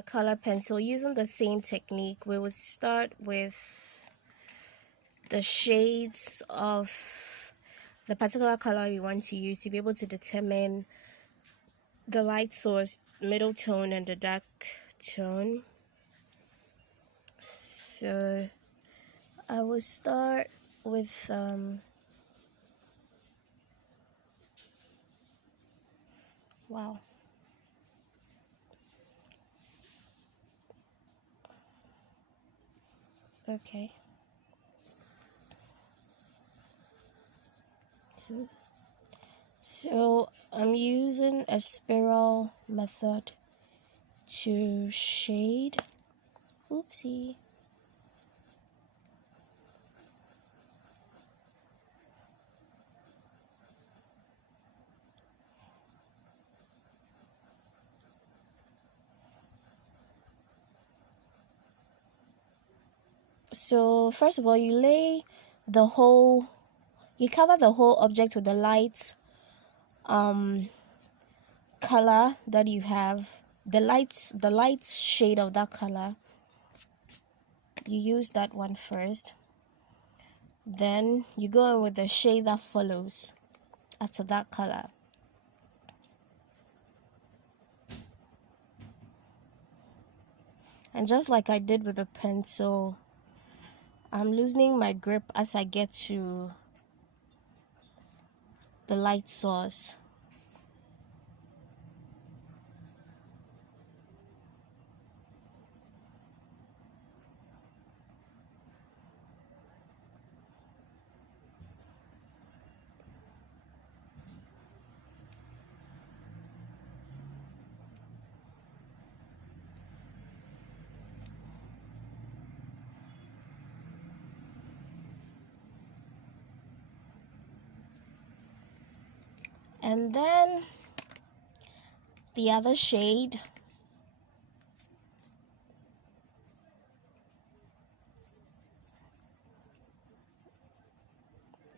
the color pencil. Using the same technique, we would start with the shades of the particular color we want to use to be able to determine the light source, middle tone, and the dark tone. So I will start with wow. Okay. So I'm using a spiral method to shade. Oopsie. So first of all, you cover the whole object with the light color that you have, the light shade of that color. You use that one first, then you go in with the shade that follows after that color. And just like I did with the pencil, I'm loosening my grip as I get to the light source. And then the other shade,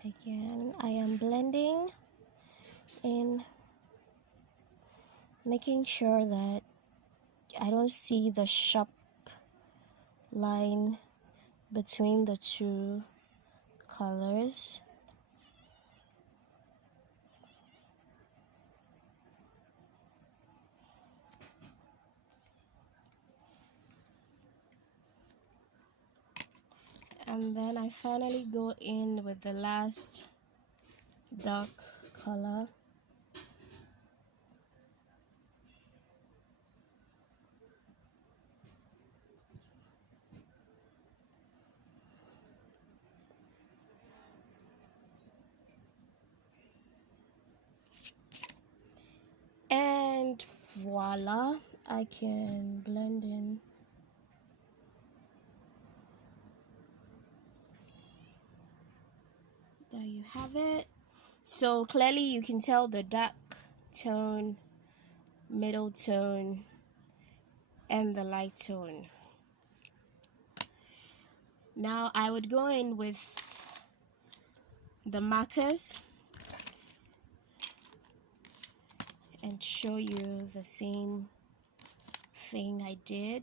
again I am blending in, making sure that I don't see the sharp line between the two colors. And then I finally go in with the last dark color. And voila, I can blend in. There you have it. So clearly you can tell the dark tone, middle tone, and the light tone. Now I would go in with the markers and show you the same thing I did.